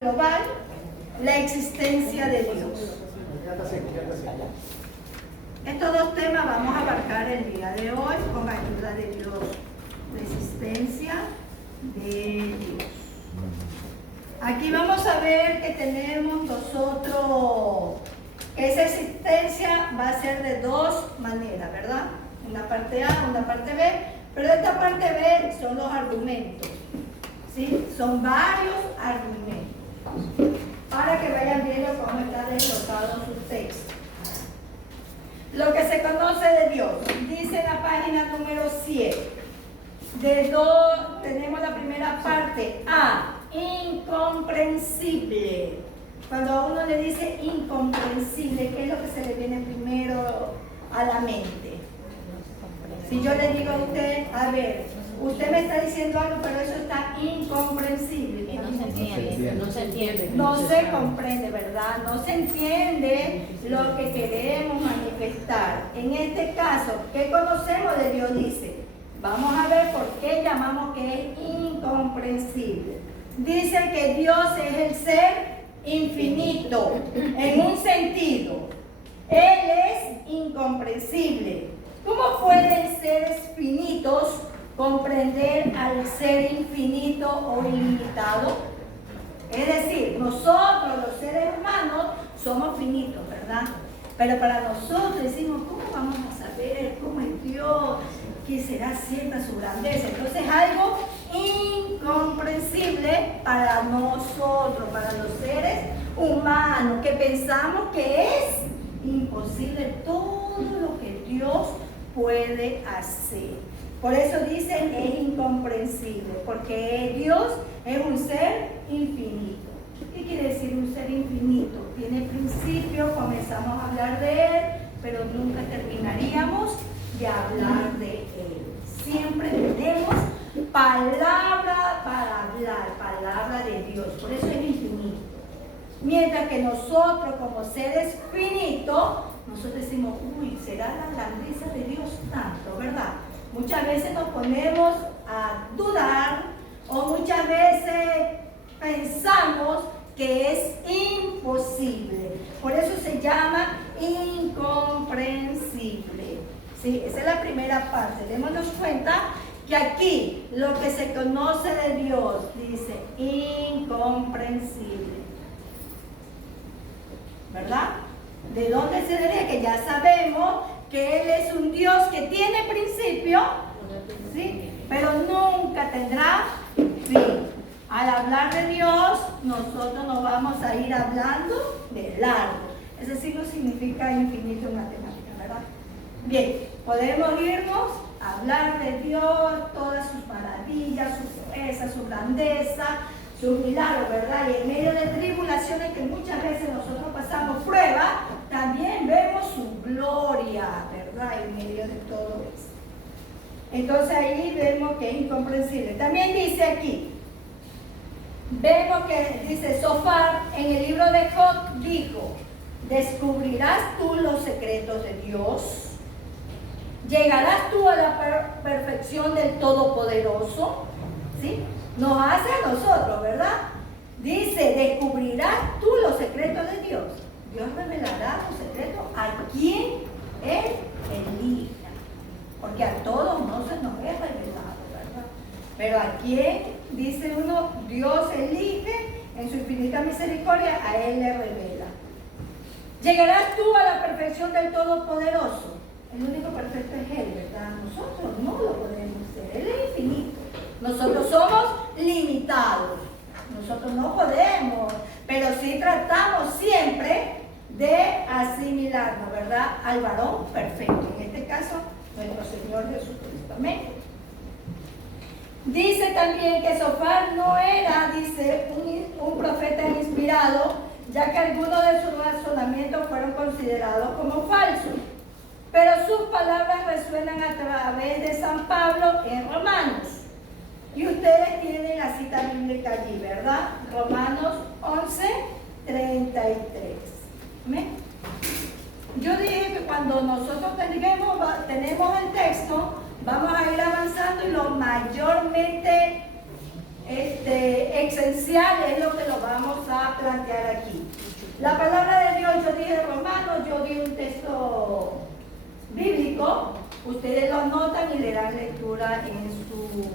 global, la existencia de Dios. Estos dos temas vamos a abarcar el día de hoy con ayuda de Dios. La existencia de Dios. Aquí vamos a ver que tenemos nosotros, esa existencia va a ser de dos maneras, ¿verdad? Una parte A, una parte B, pero esta parte B son los argumentos, ¿sí? Son varios argumentos, para que vayan viendo cómo está desglosado su texto. Lo que se conoce de Dios, dice en la página número 7. Tenemos la primera parte, A, incomprensible. Cuando a uno le dice incomprensible, ¿qué es lo que se le viene primero a la mente? Si yo le digo a usted, a ver, usted me está diciendo algo, pero eso está incomprensible. No se entiende, no se entiende. No se comprende, ¿verdad? No se entiende lo que queremos manifestar. En este caso, ¿qué conocemos de Dios? Dice, vamos a ver por qué llamamos que es incomprensible. Dice que Dios es el ser infinito, en un sentido. Él es incomprensible. ¿Cómo pueden seres finitos comprender al ser infinito o ilimitado? Es decir, nosotros los seres humanos somos finitos, ¿verdad? Pero para nosotros decimos, ¿cómo vamos a saber cómo es Dios? ¿Qué será cierta su grandeza? Entonces es algo incomprensible para nosotros, para los seres humanos, que pensamos que es imposible todo lo que Dios puede hacer. Por eso dicen es incomprensible, porque Dios es un ser infinito. ¿Qué quiere decir un ser infinito? Tiene principio, comenzamos a hablar de Él, pero nunca terminaríamos de hablar de Él. Siempre tenemos palabra para hablar, palabra de Dios, por eso es infinito. Mientras que nosotros como seres finitos, nosotros decimos, uy, será la grandeza de Dios tanto, ¿verdad? Muchas veces nos ponemos a dudar o muchas veces pensamos que es imposible. Por eso se llama incomprensible. ¿Sí? Esa es la primera parte. Démonos cuenta que aquí lo que se conoce de Dios dice incomprensible. ¿Verdad? ¿De dónde se deriva? Que ya sabemos que Él es un Dios que tiene principio, ¿sí? Pero nunca tendrá fin. Al hablar de Dios, nosotros nos vamos a ir hablando de largo. Ese signo significa infinito en matemática, ¿verdad? Bien, podemos irnos a hablar de Dios, todas sus maravillas, su fuerza, su grandeza, sus milagros, ¿verdad? Y en medio de tribulaciones que muchas veces nosotros pasamos prueba, también vemos su gloria, ¿verdad? En medio de todo eso. Entonces ahí vemos que es incomprensible. También dice aquí, vemos que dice Sofar en el libro de Job dijo, ¿descubrirás tú los secretos de Dios? ¿Llegarás tú a la perfección del Todopoderoso? ¿Sí? Nos hace a nosotros, ¿verdad? Dice, ¿descubrirás tú los secretos de Dios? Dios revelará los secretos a quien Él elija. Porque a todos no se nos es revelado, ¿verdad? Pero a quien, dice uno, Dios elige en su infinita misericordia, a Él le revela. ¿Llegarás tú a la perfección del Todopoderoso? El único perfecto es Él, ¿verdad? Nosotros no lo podemos ser. Él es infinito. Nosotros somos limitados. Nosotros no podemos, pero sí tratamos siempre de asimilarnos, ¿verdad? Al varón perfecto. En este caso, nuestro Señor Jesucristo. Amén. Dice también que Sofar no era, dice, un profeta inspirado, ya que algunos de sus razonamientos fueron considerados como falsos. Pero sus palabras resuenan a través de San Pablo en Romanos. Y ustedes tienen la cita bíblica allí, ¿verdad? Romanos 11:33. ¿Amén? Yo dije que cuando nosotros tenemos el texto, vamos a ir avanzando y lo mayormente esencial es lo que lo vamos a plantear aquí. La palabra de Dios, yo dije Romanos, yo di un texto bíblico, ustedes lo anotan y le dan lectura en sus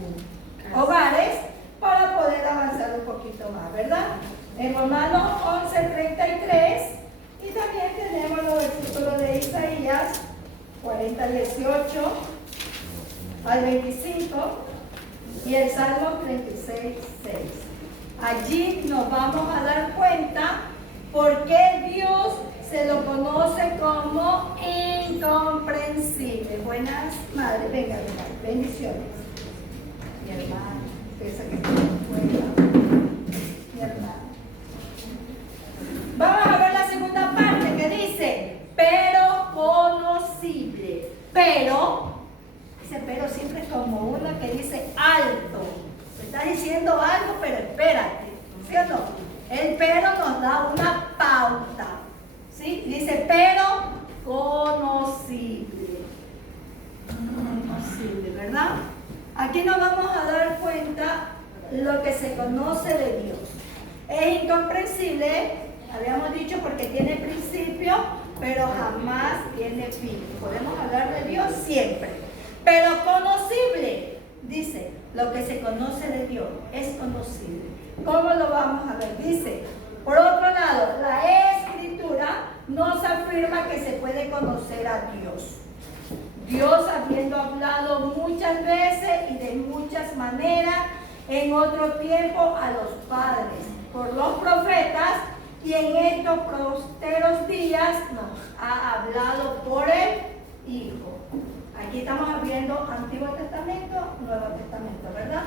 hogares para poder avanzar un poquito más, ¿verdad? En Romanos 11:33 y también tenemos los versículos de Isaías 40:18 al 25 y el Salmo 36:6. Allí nos vamos a dar cuenta por qué Dios se lo conoce como incomprensible. Buenas madres, venga, bendiciones. Mi hermana, esa que está afuera. Mi hermana. Vamos a ver la segunda parte que dice, pero conocible. Pero, ese pero siempre es como uno que dice alto. Se está diciendo algo, pero espérate, ¿sí o no? El pero nos da una pauta, ¿sí? Dice, pero conocible. Conocible, ¿verdad? Aquí nos vamos a dar cuenta lo que se conoce de Dios. Es incomprensible, habíamos dicho, porque tiene principio, pero jamás tiene fin. Podemos hablar de Dios siempre. Pero conocible, dice, lo que se conoce de Dios es conocible. ¿Cómo lo vamos a ver? Dice, por otro lado, la Escritura nos afirma que se puede conocer a Dios. Dios habiendo hablado muchas veces y de muchas maneras en otro tiempo a los padres, por los profetas, y en estos posteros días nos ha hablado por el Hijo. Aquí estamos viendo Antiguo Testamento, Nuevo Testamento, ¿verdad?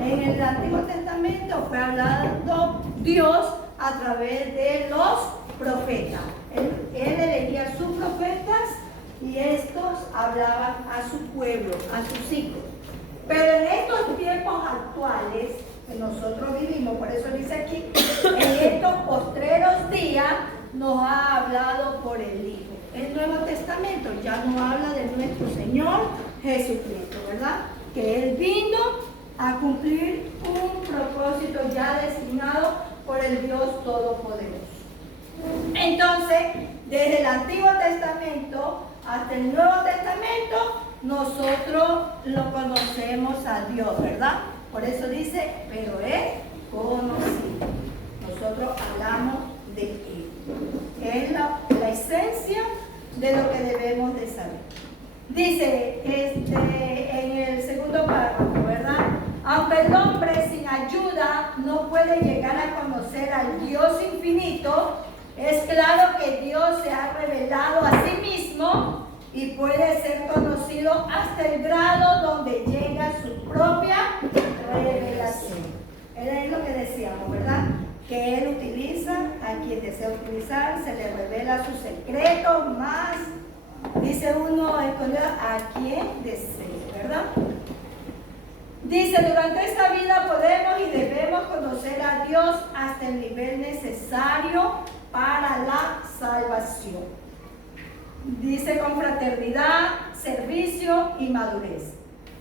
En el Antiguo Testamento fue hablando Dios a través de los profetas. Él elegía a sus profetas y estos hablaban a su pueblo, a sus hijos. Pero en estos tiempos actuales que nosotros vivimos, por eso dice aquí, en estos postreros días nos ha hablado por el Hijo. El Nuevo Testamento ya no habla de nuestro Señor Jesucristo, ¿verdad? Que Él vino a cumplir un propósito ya designado por el Dios Todopoderoso. Entonces, desde el Antiguo Testamento hasta el Nuevo Testamento, nosotros lo conocemos a Dios, ¿verdad? Por eso dice, pero es conocido. Nosotros hablamos de Él. Es la esencia de lo que debemos de saber. Dice en el segundo párrafo, ¿verdad? Aunque el hombre sin ayuda no puede llegar a conocer al Dios infinito, es claro que Dios se ha revelado a sí mismo y puede ser conocido hasta el grado donde llega su propia revelación. Es lo que decíamos, ¿verdad? Que Él utiliza a quien desea utilizar, se le revela sus secretos más, dice uno, a quien desee, ¿verdad? Dice, durante esta vida podemos y debemos conocer a Dios hasta el nivel necesario para la salvación. Dice, con fraternidad, servicio y madurez.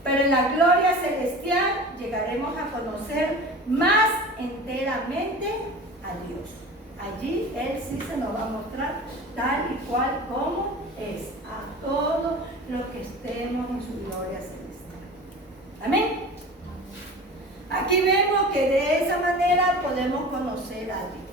Pero en la gloria celestial llegaremos a conocer más enteramente a Dios. Allí Él sí se nos va a mostrar tal y cual como es, a todos los que estemos en su gloria celestial. Amén. Aquí vemos que de esa manera podemos conocer a Dios.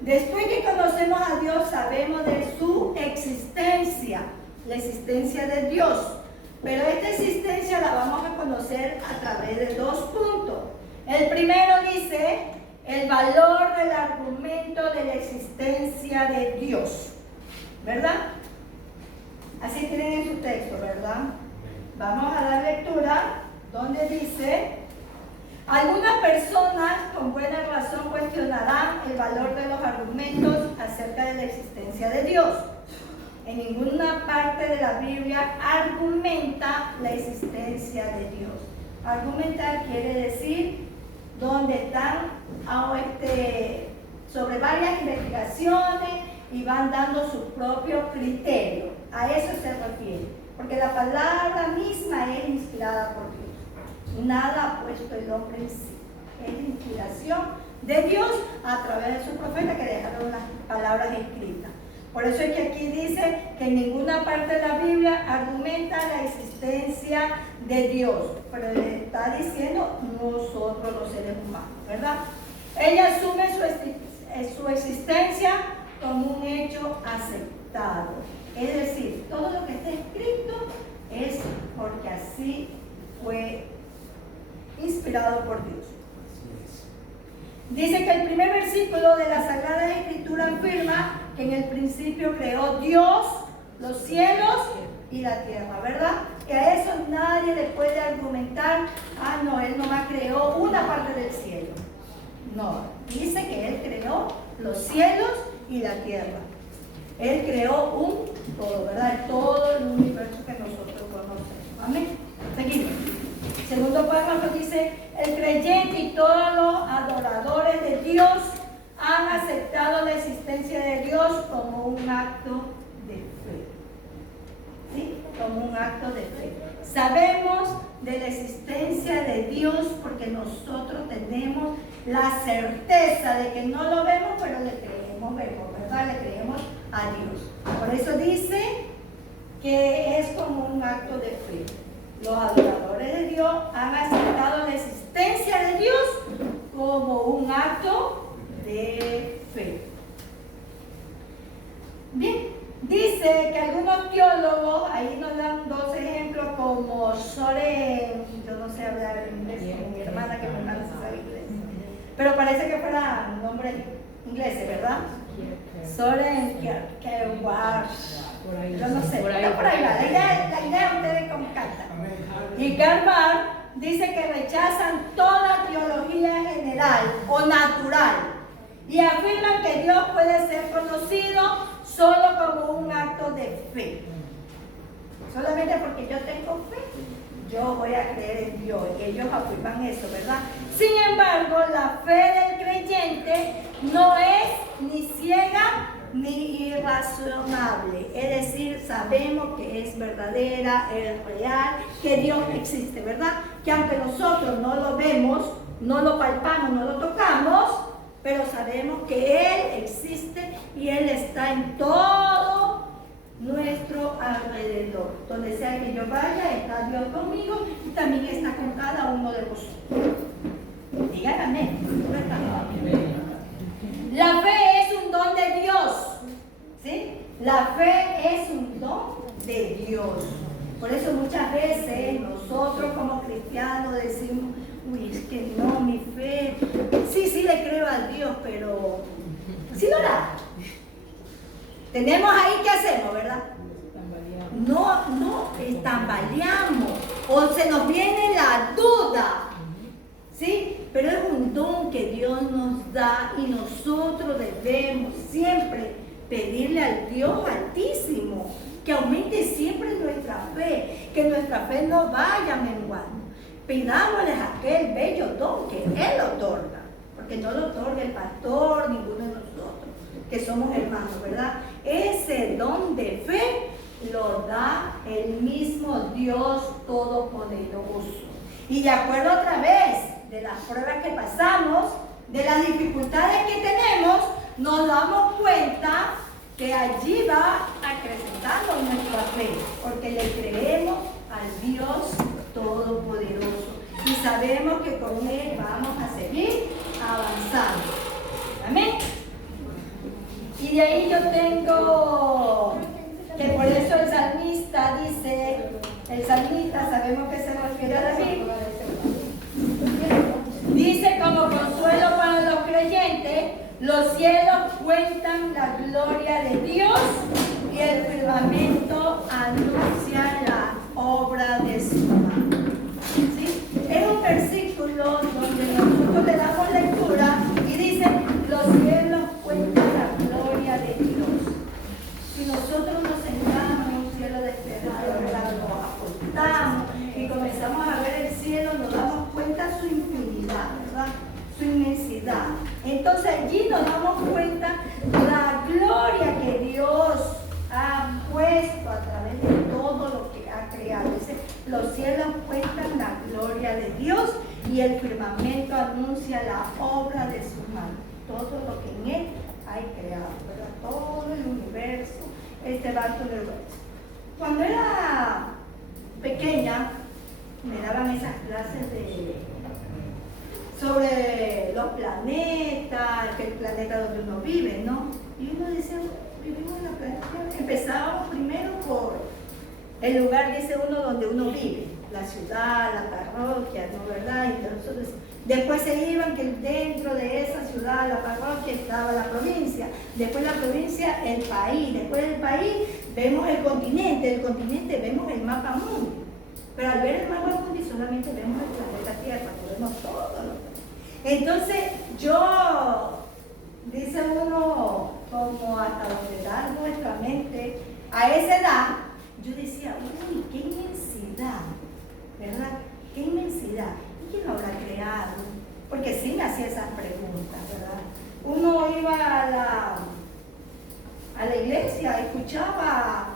Después que conocemos a Dios, sabemos de su existencia, la existencia de Dios. Pero esta existencia la vamos a conocer a través de dos puntos. El primero dice el valor del argumento de la existencia de Dios, ¿verdad? Así tienen en su texto, ¿verdad? Vamos a dar lectura donde dice, algunas personas con buena razón cuestionarán el valor de los argumentos acerca de la existencia de Dios. En ninguna parte de la Biblia argumenta la existencia de Dios. Argumentar quiere decir donde están sobre varias investigaciones y van dando su propio criterio. A eso se refiere. Porque la palabra misma es inspirada por Dios. Nada ha puesto el hombre en sí. Es la inspiración de Dios a través de sus profetas que dejaron las palabras escritas. Por eso es que aquí dice que en ninguna parte de la Biblia argumenta la existencia de Dios, pero le está diciendo nosotros los seres humanos, ¿verdad? Ella asume su existencia como un hecho aceptado. Es decir, todo lo que está escrito es porque así fue inspirado por Dios. Dice que el primer versículo de la Sagrada Escritura afirma que en el principio creó Dios los cielos y la tierra, ¿verdad? Que a eso nadie le puede argumentar, no, Él nomás creó una parte del cielo. No, dice que Él creó los cielos y la tierra. Él creó un todo, ¿verdad? Todo el universo que nosotros conocemos. Amén. Seguimos. Segundo párrafo dice, el creyente y todos los adoradores de Dios han aceptado la existencia de Dios como un acto de fe. ¿Sí? Como un acto de fe. Sabemos de la existencia de Dios porque nosotros tenemos la certeza de que no lo vemos, pero le creemos, ¿verdad? Le creemos a Dios. Por eso dice que es como un acto de fe. Los adoradores de Dios han aceptado la existencia de Dios como un acto de fe. Bien, dice que algunos teólogos, ahí nos dan dos ejemplos como Soren, yo no sé hablar inglés, como mi hermana que mi hermana se sabe inglés, pero parece que fuera nombres ingleses, ¿verdad? Soren Kierkegaard, yo no sé, pero por ahí va, la idea ustedes como cantan. Y Karl Barth dice que rechazan toda teología general o natural y afirman que Dios puede ser conocido solo como un acto de fe. Solamente porque yo tengo fe, yo voy a creer en Dios. Y ellos afirman eso, ¿verdad? Sin embargo, la fe del creyente no es ni ciega ni irrazonable. Es decir, sabemos que es verdadera, es real, que Dios existe, ¿verdad? Que aunque nosotros no lo vemos, no lo palpamos, no lo tocamos, pero sabemos que Él existe y Él está en todo nuestro alrededor. Donde sea que yo vaya, está Dios conmigo y también está con cada uno de vosotros. Digan amén. La fe es un don de Dios. ¿Sí? La fe es un don de Dios. Por eso muchas veces nosotros como cristianos decimos, uy, es que no, mi fe, sí le creo a Dios, pero sí lo da. Tenemos ahí qué hacemos, ¿verdad? No, tambaleamos o se nos viene la duda, ¿sí? Pero es un don que Dios nos da y nosotros debemos siempre pedirle al Dios Altísimo que aumente siempre nuestra fe, que nuestra fe no vaya menguando. Pidámosles aquel bello don que Él otorga, porque no lo otorga el pastor, ninguno de nosotros, que somos hermanos, ¿verdad? Ese don de fe lo da el mismo Dios Todopoderoso. Y de acuerdo otra vez de las pruebas que pasamos, de las dificultades que tenemos, nos damos cuenta que allí va acrecentando nuestra fe, porque le creemos al Dios Todopoderoso y sabemos que con Él vamos a seguir avanzando. Amén. Y de ahí yo tengo que por eso el salmista dice, el salmista sabemos que se refiere a David, dice como consuelo para los creyentes, los cielos cuentan la gloria de Dios y el firmamento anuncia la obra de su mano. ¿Sí? Es un versículo donde nosotros le damos lectura y dice, los cielos cuentan la gloria de Dios. Si nosotros nos sentamos en un cielo de esperanza, nos apuntamos y comenzamos a ver el cielo, nos damos cuenta de su infinidad, ¿verdad? Su inmensidad. Entonces allí nos damos cuenta la gloria que Dios ha puesto a través de todo lo que ha creado. Dice, los cielos cuentan la gloria de Dios y el firmamento anuncia la obra de su mano. Todo lo que en él hay creado, ¿verdad? Todo el universo, este vasto universo. Cuando era pequeña, me daban esas clases sobre los planetas, que el planeta donde uno vive, ¿no? Y uno decía, vivimos en la planeta. Empezábamos primero por el lugar, dice uno, donde uno vive, la ciudad, la parroquia, ¿no? ¿Verdad? Y nosotros, después se iban que dentro de esa ciudad, la parroquia, estaba la provincia, después la provincia, el país, después del país vemos el continente, vemos el mapa mundi. Pero al ver el mapa mundi solamente vemos el planeta Tierra, no vemos todo. Entonces dice uno, como hasta donde da nuestra mente, a esa edad, yo decía, uy, qué inmensidad, ¿verdad? Qué inmensidad. ¿Y quién lo habrá creado? Porque sí me hacía esas preguntas, ¿verdad? Uno iba a la iglesia, escuchaba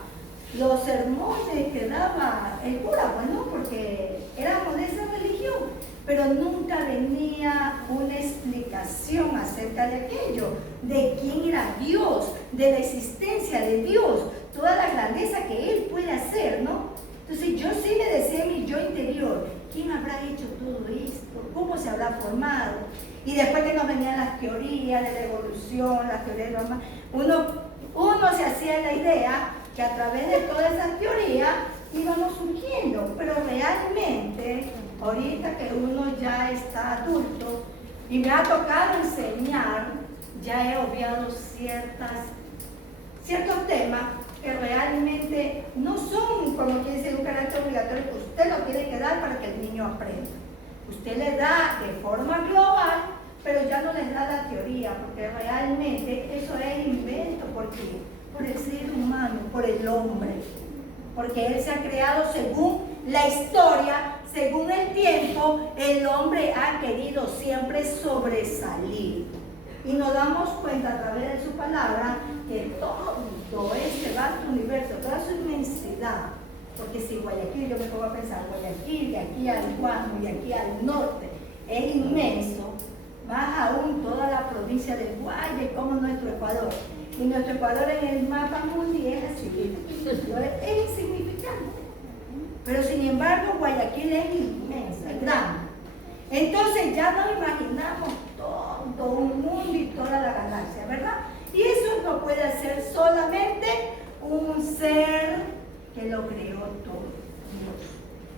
los sermones que daba el cura, bueno, porque éramos de esa religión, pero nunca venía una explicación acerca de aquello, de quién era Dios, de la existencia de Dios, toda la grandeza que Él puede hacer, ¿no? Entonces yo sí me decía en mi yo interior, ¿quién habrá hecho todo esto? ¿Cómo se habrá formado? Y después que nos venían las teorías de la evolución, las teorías de los demás, uno se hacía la idea que a través de todas esas teorías íbamos surgiendo, pero realmente, ahorita que uno ya está adulto y me ha tocado enseñar, ya he obviado ciertos temas que realmente no son, como quien dice, un carácter obligatorio que usted lo tiene que dar para que el niño aprenda. Usted le da de forma global, pero ya no les da la teoría, porque realmente eso es invento por el ser humano, por el hombre, porque él se ha creado según la historia, según el tiempo, el hombre ha querido siempre sobresalir. Y nos damos cuenta a través de su palabra que todo este vasto universo, toda su inmensidad, porque si Guayaquil, yo me pongo a pensar, Guayaquil, de aquí al Guasmo y aquí al norte, es inmenso, más aún toda la provincia del Guaya, como nuestro Ecuador. Y nuestro Ecuador en el mapa mundi es así, es insignificante. Pero sin embargo, Guayaquil es inmensa, es grande. Entonces ya nos imaginamos todo un mundo y toda la galaxia, ¿verdad? Y eso lo puede hacer solamente un ser que lo creó todo. Dios.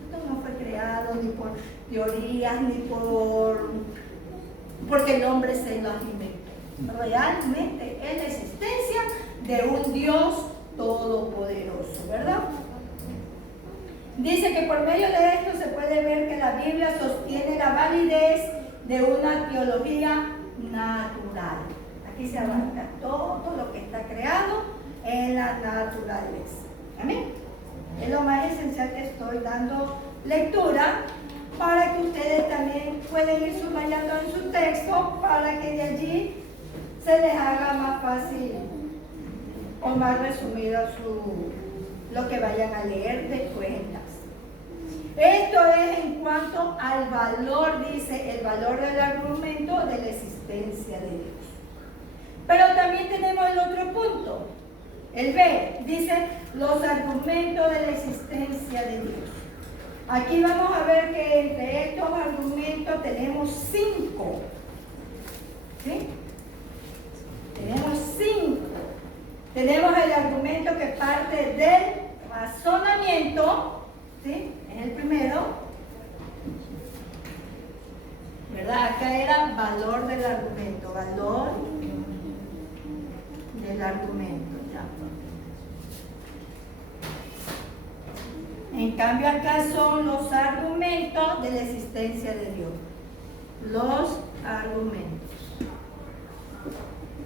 Esto no fue creado ni por teorías, ni porque el hombre se lo inventó. Realmente es la existencia de un Dios todopoderoso, ¿verdad? Dice que por medio de esto se puede ver que la Biblia sostiene la validez de una teología natural. Aquí se abarca todo lo que está creado en la naturaleza. Amén. Es lo más esencial que estoy dando lectura para que ustedes también pueden ir subrayando en su texto para que de allí se les haga más fácil o más resumido lo que vayan a leer de cuentas. Esto es en cuanto al valor, dice, el valor del argumento de la existencia de Dios. Pero también tenemos el otro punto, el B, dice los argumentos de la existencia de Dios. Aquí vamos a ver que entre estos argumentos tenemos 5. ¿Sí? Tenemos 5. Tenemos el argumento que parte del razonamiento, ¿sí? Es el primero, ¿verdad? Acá era valor del argumento, valor del argumento, ya. En cambio acá son los argumentos de la existencia de Dios. Los argumentos.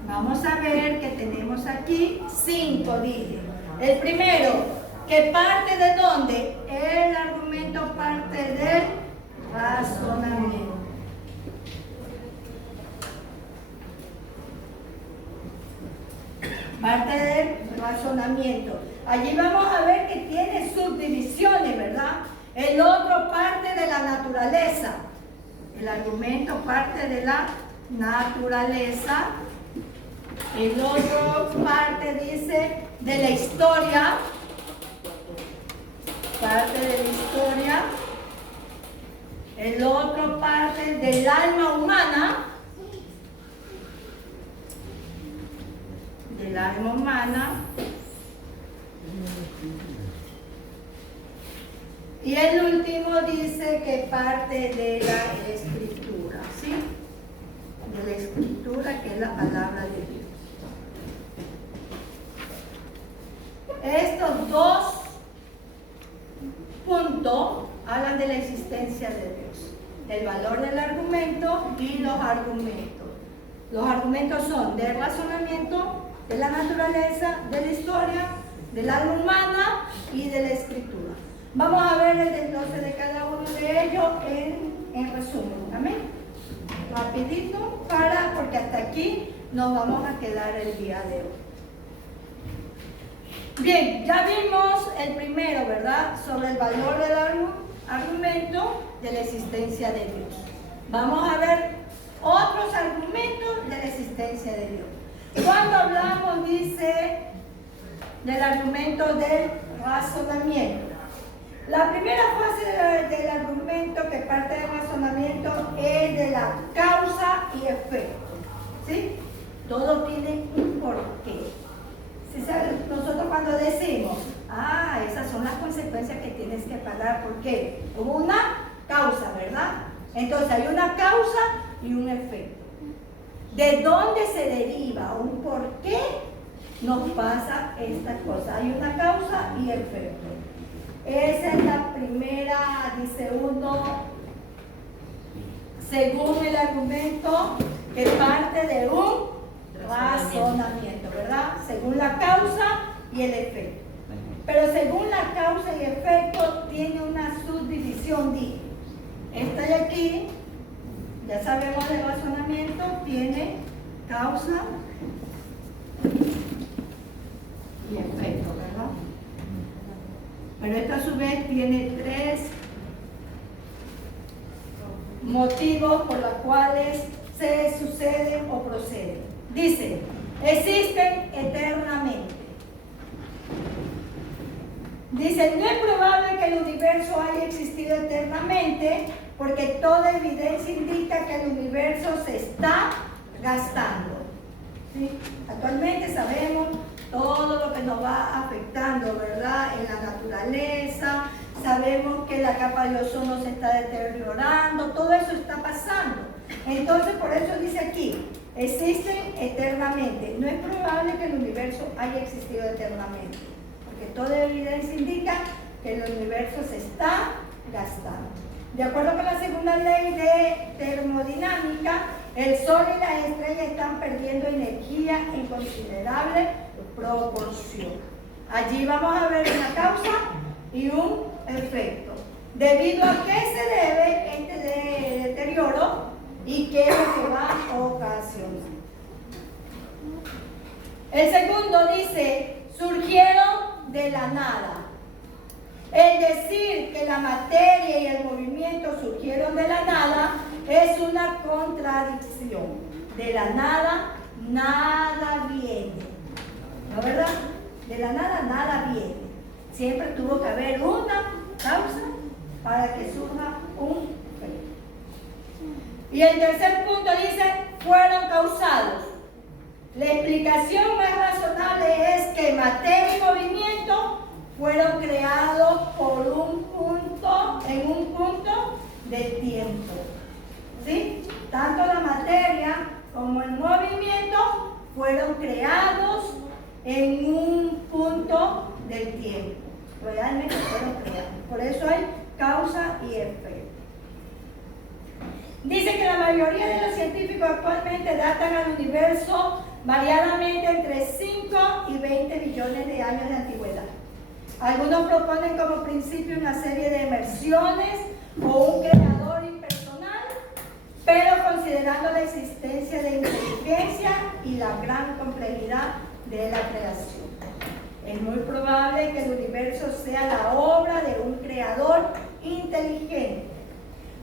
Vamos a ver que tenemos aquí 5, dije. El primero, que parte de dónde? El argumento parte del razonamiento. Parte del razonamiento. Allí vamos a ver que tiene subdivisiones, ¿verdad? El otro parte de la naturaleza. El argumento parte de la naturaleza. El otro parte dice de la historia. Parte de la historia. El otro parte del alma humana. Del alma humana. Y el último dice que parte de la escritura, ¿sí? De la escritura, que es la palabra de Dios. Estos dos puntos hablan de la existencia de Dios, el valor del argumento y los argumentos. Los argumentos son del razonamiento, de la naturaleza, de la historia, del alma humana y de la escritura. Vamos a ver el desglose de cada uno de ellos en resumen. Amén. Rapidito porque hasta aquí nos vamos a quedar el día de hoy. Bien, ya vimos el primero, ¿verdad? Sobre el valor del argumento de la existencia de Dios. Vamos a ver otros argumentos de la existencia de Dios. Cuando hablamos, dice, del argumento del razonamiento. La primera fase del argumento que parte del razonamiento es de la causa y efecto. ¿Sí? Todo tiene un porqué. ¿Sí saben? Nosotros cuando decimos, esas son las consecuencias que tienes que pagar, ¿por qué? Hubo una causa, ¿verdad? Entonces hay una causa y un efecto. ¿De dónde se deriva un porqué nos pasa esta cosa? Hay una causa y efecto. Esa es la primera, dice uno, según el argumento, que parte de un razonamiento, ¿verdad? Según la causa y el efecto. Pero según la causa y efecto, tiene una subdivisión. Esta de aquí, ya sabemos del razonamiento, tiene causa y efecto, ¿verdad? Pero esta a su vez tiene tres motivos por los cuales se suceden o proceden. Dice, existen eternamente. Dice, no es probable que el universo haya existido eternamente porque toda evidencia indica que el universo se está gastando. ¿Sí? Actualmente sabemos todo lo que nos va afectando, ¿verdad? En la naturaleza, sabemos que la capa de ozono se está deteriorando, todo eso está pasando. Entonces, por eso dice aquí, existen eternamente. No es probable que el universo haya existido eternamente, porque toda evidencia indica que el universo se está gastando. De acuerdo con la segunda ley de termodinámica, el Sol y las estrellas están perdiendo energía en considerable proporción. Allí vamos a ver una causa y un efecto. ¿Debido a qué se debe este deterioro y qué es lo que va a ocasionar? El segundo dice, surgieron de la nada. El decir que la materia y el movimiento surgieron de la nada es una contradicción. De la nada, nada viene. ¿No es verdad? De la nada, nada viene. Siempre tuvo que haber una causa para que surja un efecto. Y el tercer punto dice, fueron causados. La explicación más razonable es que materia y movimiento fueron creados por en un punto del tiempo. ¿Sí? Tanto la materia como el movimiento fueron creados en un punto del tiempo. Realmente fueron creados. Por eso hay causa y efecto. Dice que la mayoría de los científicos actualmente datan al universo variadamente entre 5 y 20 billones de años de antigüedad. Algunos proponen como principio una serie de emersiones o un creador impersonal, pero considerando la existencia de inteligencia y la gran complejidad de la creación. Es muy probable que el universo sea la obra de un creador inteligente,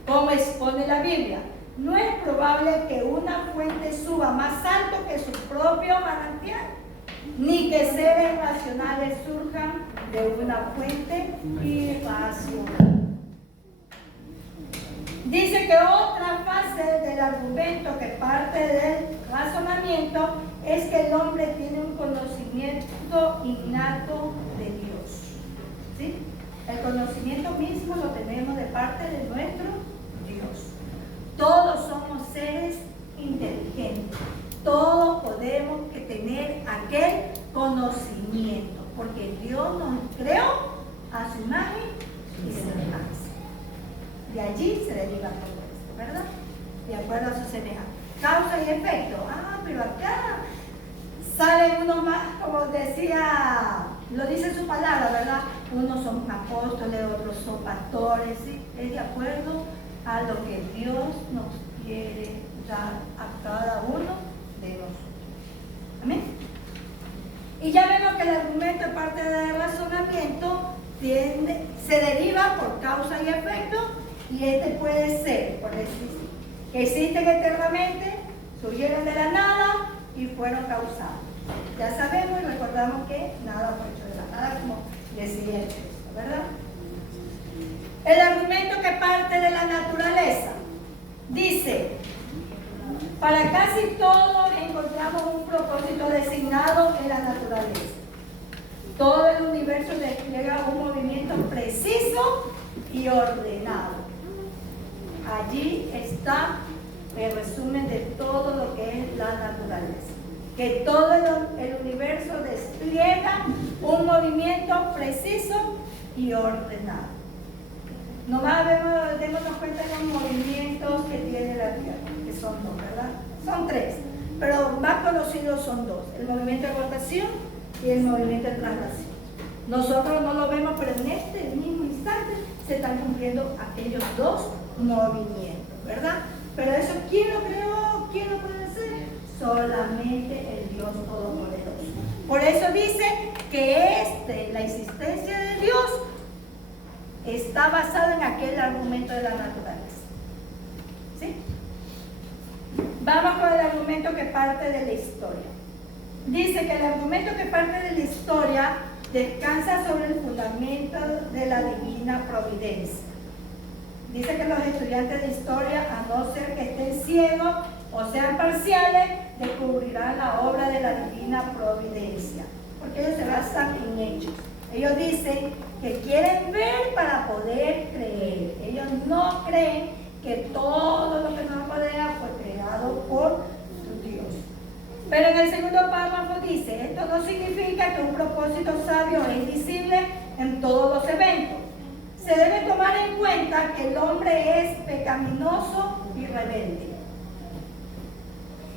como expone la Biblia. no es probable que una fuente suba más alto que su propio manantial, ni que seres racionales surjan de una fuente irracional. Dice que otra fase del argumento que parte del razonamiento es que el hombre tiene un conocimiento innato de Dios. ¿Sí? El conocimiento mismo lo tenemos de parte de nuestro Dios. Todos somos seres inteligentes. Todos podemos tener aquel conocimiento, porque Dios nos creó a su imagen y semejanza. De allí se deriva todo esto, ¿verdad? De acuerdo a su semejanza. Causa y efecto. Pero acá salen unos más, como decía, lo dice su palabra, ¿verdad? Unos son apóstoles, otros son pastores, ¿sí? Es de acuerdo a lo que Dios nos quiere dar a cada uno de nosotros. Amén. Y ya vemos que el argumento, parte del razonamiento, se deriva por causa y efecto, y este puede ser, por decir, que existen eternamente, surgieron de la nada y fueron causados. Ya sabemos y recordamos que nada fue hecho de la nada, como decía el texto, ¿verdad? El argumento que parte de la naturaleza dice: para casi todo encontramos un propósito designado en la naturaleza. Todo el universo despliega un movimiento preciso y ordenado. Allí está el resumen de todo lo que es la naturaleza. Que todo el universo despliega un movimiento preciso y ordenado. Nomás démonos cuenta de los movimientos que tiene la Tierra, que son dos, ¿verdad? Son tres, pero más conocidos son dos: el movimiento de rotación y el movimiento de traslación. Nosotros no lo vemos, pero en este mismo instante se están cumpliendo aquellos dos movimientos, ¿verdad? Pero eso, ¿quién lo creó? ¿Quién lo puede hacer? Solamente el Dios Todopoderoso. Por eso dice que la existencia de Dios está basada en aquel argumento de la naturaleza. ¿Sí? Vamos con el argumento que parte de la historia. Dice que el argumento que parte de la historia descansa sobre el fundamento de la divina providencia. Dice que los estudiantes de historia, a no ser que estén ciegos o sean parciales, descubrirán la obra de la divina providencia, porque ellos se basan en hechos. Ellos dicen que quieren ver para poder creer. Ellos no creen que todo lo que nos rodea fue creado por Dios. Pero en el segundo párrafo dice: esto no significa que un propósito sabio es visible en todos los eventos. Se debe tomar en cuenta que el hombre es pecaminoso y rebelde,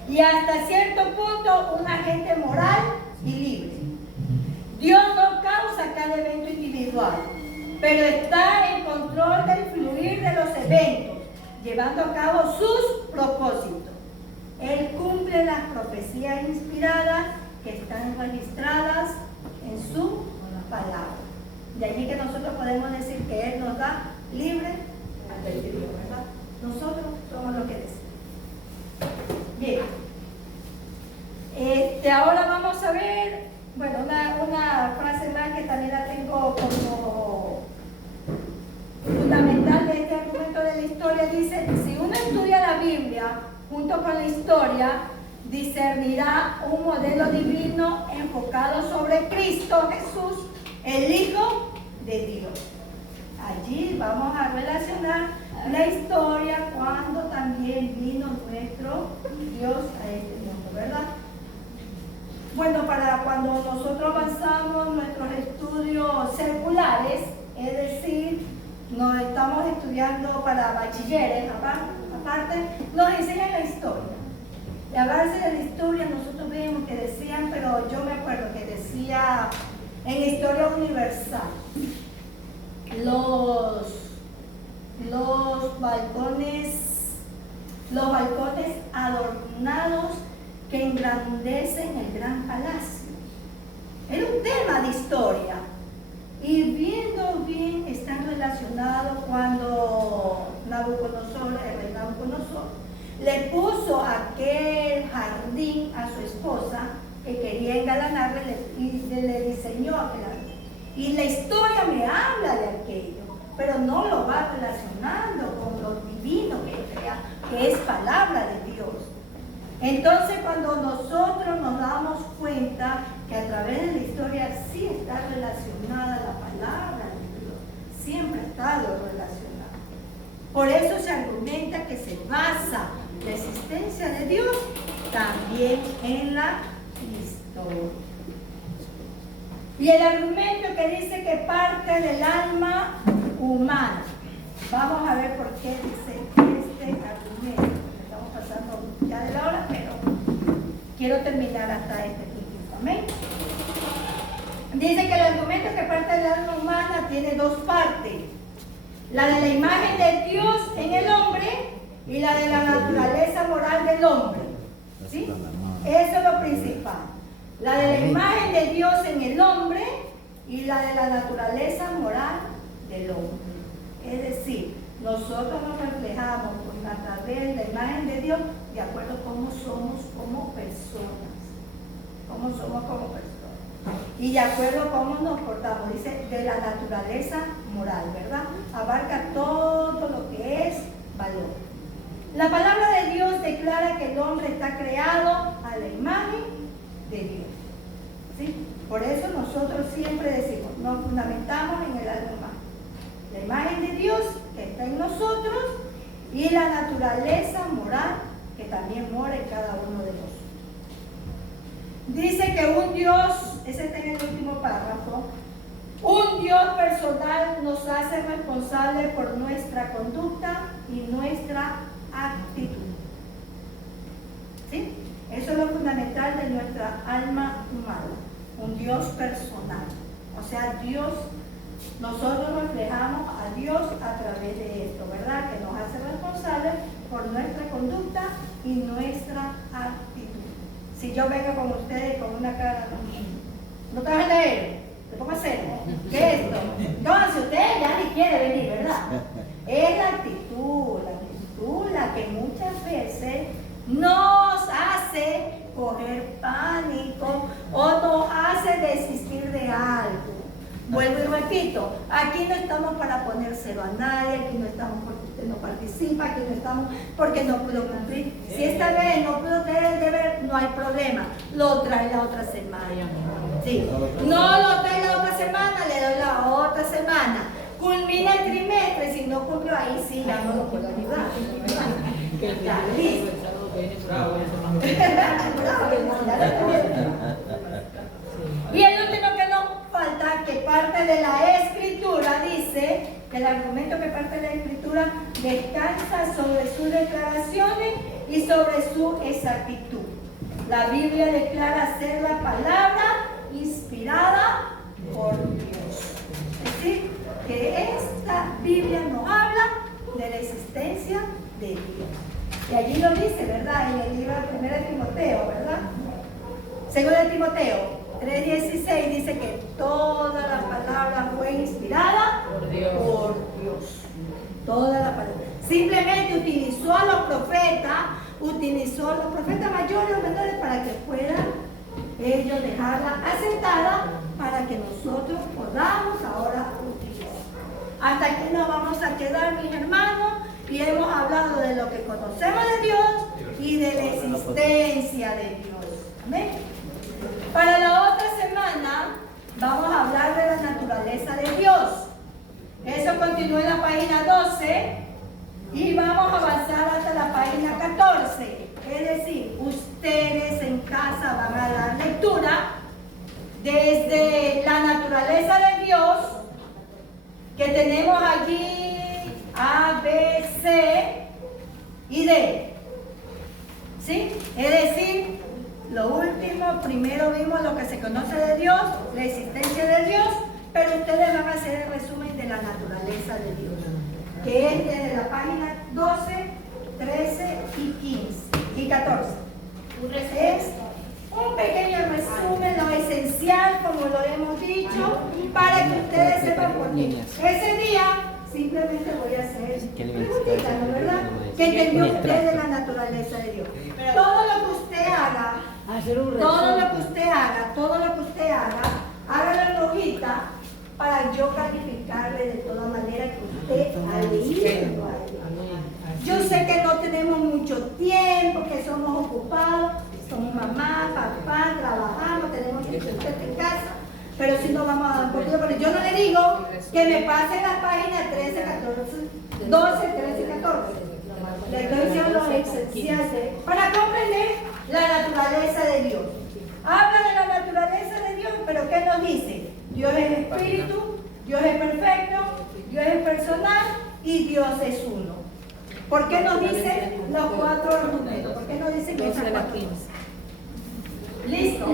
y hasta cierto punto un agente moral y libre. Dios no causa cada evento individual, pero está en control del fluir de los eventos, llevando a cabo sus propósitos. Él cumple las profecías inspiradas que están registradas en su palabra. De allí que nosotros podemos decir que Él nos da libre albedrío, ¿verdad? Nosotros somos los que decidimos. Bien. Ahora vamos a ver, bueno, una frase más que también la tengo como fundamental de este argumento de la historia. Dice: si uno estudia la Biblia junto con la historia, discernirá un modelo divino enfocado sobre Cristo Jesús, el Hijo de Dios. Allí vamos a relacionar la historia cuando también vino nuestro Dios a este mundo, ¿verdad? Bueno, para cuando nosotros avanzamos nuestros estudios seculares, es decir, nos estamos estudiando para bachilleres, aparte, nos enseñan la historia. Y a base de la historia nosotros vemos que decían, pero yo me acuerdo que decía en Historia Universal, los balcones adornados que engrandecen el gran palacio. Era un tema de historia. Y viendo bien, están relacionados cuando Nabucodonosor, el rey Nabucodonosor, Le puso aquel jardín a su esposa que quería engalanarle y le diseñó aquel jardín. Y la historia me habla de aquello, pero no lo va relacionando con lo divino que crea, que es palabra de Dios. Entonces, cuando nosotros nos damos cuenta que a través de la historia sí está relacionada la palabra de Dios, siempre ha estado relacionada. Por eso se argumenta que se basa la existencia de Dios también en la historia. Y el argumento que dice que parte del alma humana. Vamos a ver por qué dice este argumento. Estamos pasando ya de la hora, pero quiero terminar hasta este punto. Amén. Dice que el argumento que parte del alma humana tiene dos partes. La de la imagen de Dios en el hombre y la de la naturaleza moral del hombre. ¿Sí? Eso es lo principal. La de la imagen de Dios en el hombre y la de la naturaleza moral del hombre. Es decir, nosotros nos reflejamos a través de la imagen de Dios de acuerdo a cómo somos como personas. Cómo somos como personas. Y de acuerdo a cómo nos portamos. Dice de la naturaleza moral, ¿verdad? Abarca todo lo que es valor. La palabra de Dios declara que el hombre está creado a la imagen de Dios. ¿Sí? Por eso nosotros siempre decimos, nos fundamentamos en el alma humana. La imagen de Dios que está en nosotros y la naturaleza moral que también mora en cada uno de nosotros. Dice que un Dios, ese está en el último párrafo, un Dios personal nos hace responsable por nuestra conducta y nuestra actitud. ¿Sí? Eso es lo fundamental de nuestra alma humana, un Dios personal. O sea, Dios, nosotros reflejamos a Dios a través de esto, ¿verdad? Que nos hace responsables por nuestra conducta y nuestra actitud. Si yo vengo con ustedes con una cara, no te vas a leer, te pongo a hacer, ¿qué es esto? Entonces usted ya ni quiere venir, ¿verdad? Es la actitud la que muchas veces nos hace coger pánico o nos hace desistir de algo. Vuelvo y repito, aquí no estamos para poner cero a nadie, aquí no estamos porque usted no participa, aquí no estamos porque no pudo cumplir. Si esta vez no pudo tener el deber, no hay problema, lo trae la otra semana. Sí. No lo trae la otra semana, le doy la otra semana. Culmina el trimestre, si no cumplió ahí sí, ya no lo puedo ayudar. Ya, listo. Y el último que no falta, que parte de la escritura, dice que el argumento que parte de la escritura descansa sobre sus declaraciones y sobre su exactitud. La Biblia declara ser la palabra inspirada por Dios. Es decir, que esta Biblia nos habla de la existencia de Dios. Y allí lo dice, ¿verdad? En el libro de 1 de Timoteo, ¿verdad? 2 de Timoteo 3:16 dice que toda la palabra fue inspirada por Dios. Toda la palabra. Simplemente utilizó a los profetas mayores o menores para que puedan ellos dejarla asentada para que nosotros podamos ahora utilizar. Hasta aquí nos vamos a quedar, mis hermanos, y hemos hablado de lo que conocemos de Dios y de la existencia de Dios. Amén. Para la otra semana vamos a hablar de la naturaleza de Dios. Eso continúa en la página 12 y vamos a avanzar hasta la página 14. Es decir, ustedes en casa van a dar lectura desde la naturaleza de Dios, que tenemos allí A, B, C y D. ¿Sí? Es decir, lo último, primero vimos lo que se conoce de Dios, la existencia de Dios, pero ustedes van a hacer el resumen de la naturaleza de Dios, que es desde la página 12, 13 y 15 y 14. Es un pequeño resumen, lo esencial, como lo hemos dicho, para que ustedes sepan por qué. Ese día simplemente voy a hacer, ¿verdad? Que entendió usted de la naturaleza Dios. Todo lo que usted haga, todo lo que usted haga, hágalo en hojita para yo calificarle de toda manera que usted ha leído. Yo sé que no tenemos mucho tiempo, que somos ocupados, somos mamá, papá, trabajamos, tenemos que estar en casa, pero si no vamos a dar por Dios. Pero yo no le digo que me pase las páginas 13, 14, 12, 13, 14. Le estoy diciendo lo esencial para comprender la naturaleza de Dios. Habla de la naturaleza de Dios, pero ¿qué nos dice? Dios es espíritu, Dios es perfecto, Dios es personal y Dios es uno. ¿Por qué nos dice los 4 números? ¿Por qué nos dice que es 4? Listo.